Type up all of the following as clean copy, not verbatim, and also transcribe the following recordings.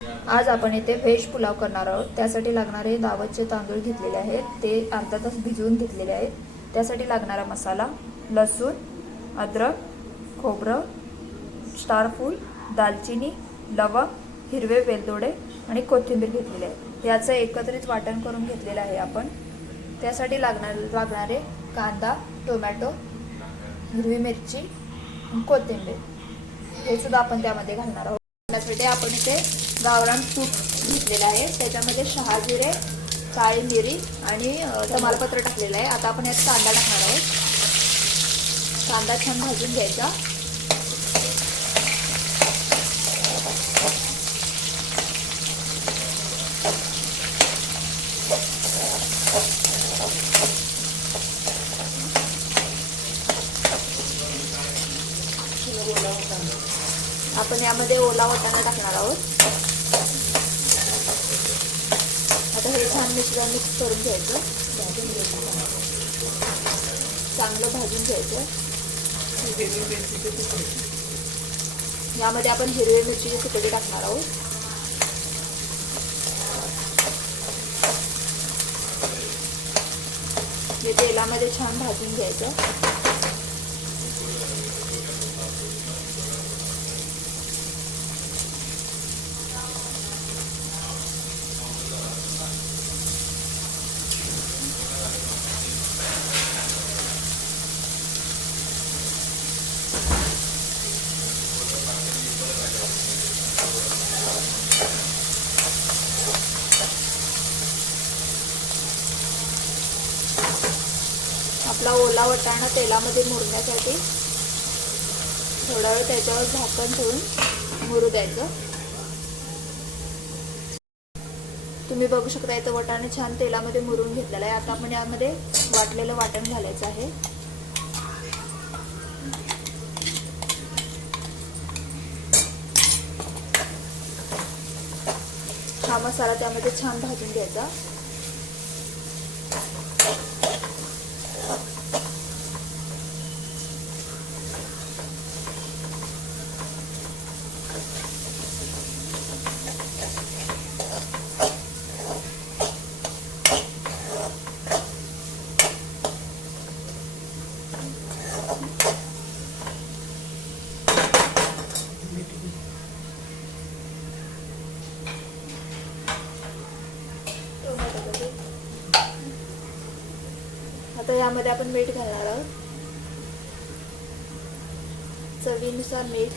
आज आपण इथे व्हेज पुलाव करणार आहोत। त्यासाठी लागणारे दावतचे तांदूळ घेतलेले आहेत, ते अर्धा तास भिजवून घेतलेले आहेत। त्यासाठी लागणारा मसाला लसूण, अद्रक, खोबरं, स्टारफूल, दालचिनी, लवंग, हिरवे वेलदोडे आणि कोथिंबीर घेतलेले आहे। याचं एकत्रित वाटण करून घेतलेलं आहे आपण। त्यासाठी लागणारे कांदा, टोमॅटो, हिरवी मिरची, कोथिंबीर हे सुद्धा आपण त्यामध्ये घालणार आहोत। त्यासाठी आपण इथे गावरान तूप घेतलेलं आहे, त्याच्यामध्ये शहाजिरे, काळी मिरी आणि तमालपत्र टाकलेलं आहे। आता आपण यात कांदा टाकणार आहोत। कांदा छान भाजून घ्यायचा। आपण यामध्ये ओला वाटाणा टाकणार आहोत। आता हे छान मिश्रण मिक्स करून घ्यायचं, चांगलं भाजून घ्यायचं। यामध्ये आपण हिरवी मिरचीचे तुकडे टाकणार आहोत। हे तेलामध्ये छान भाजून घ्यायचं। आपला ओला वाटाणा तेलामध्ये मुरण्यासाठी थोडा वेळ त्याच्यावर झाकण ठेवून मुरू द्यायचं। तुम्ही बघू शकता इथं वाटाणे छान तेलामध्ये मुरून घेतलेला आहे। आता आपण यामध्ये वाटलेलं वाटण घालायचं आहे। हा मसाला त्यामध्ये छान भाजून घ्यायचा। आता यामध्ये आपण मीठ घालणार आहोत, चवीनुसार मीठ।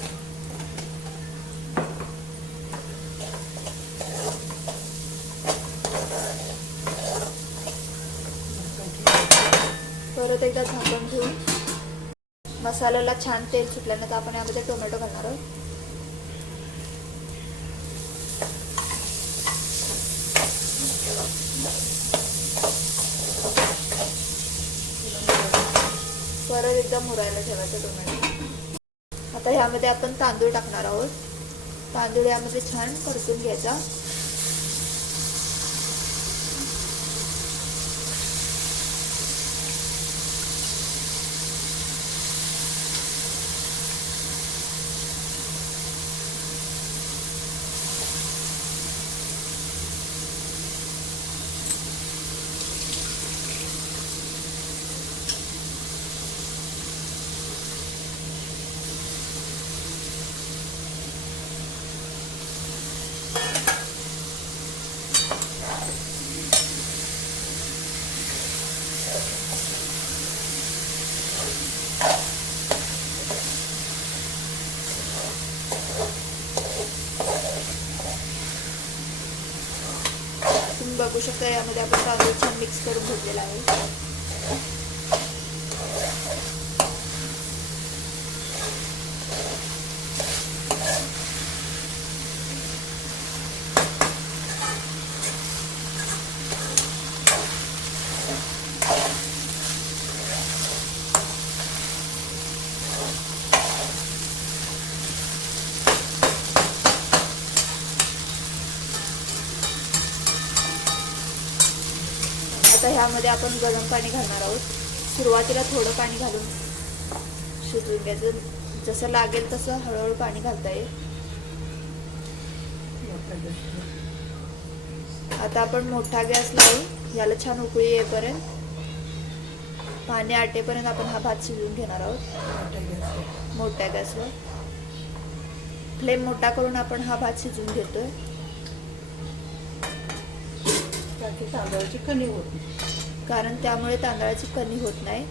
परत एकदा झाकण ठेवून मसाल्याला छान तेल सुटल्यानंतर आपण यामध्ये टोमॅटो घालणार आहोत। परत एकदा मुरायला ठेवायचं टोमॅटो। आता ह्यामध्ये आपण तांदूळ टाकणार आहोत। तांदूळ यामध्ये छान परतून घ्यायचा। तुम्ही बघू शकता यामध्ये आपण तांदूळ छान मिक्स करून घेतलेला आहे। आता ह्यामध्ये आपण गरम पाणी घालणार आहोत। सुरुवातीला थोडं पाणी घालून शिजवून घ्यायचं, जसं लागेल तसं हळूहळू पाणी घालता येईल। आता आपण मोठा गॅस लावून याला छान उकळी येईपर्यंत, पाणी आटेपर्यंत आपण हा भात शिजवून घेणार आहोत मोठ्या गॅसवर. फ्लेम मोठा करून आपण हा भात शिजवून घेतोय. तांदळाची कणी होत नाही. कारण त्यामुळे तांदळाची कणी होत नाही.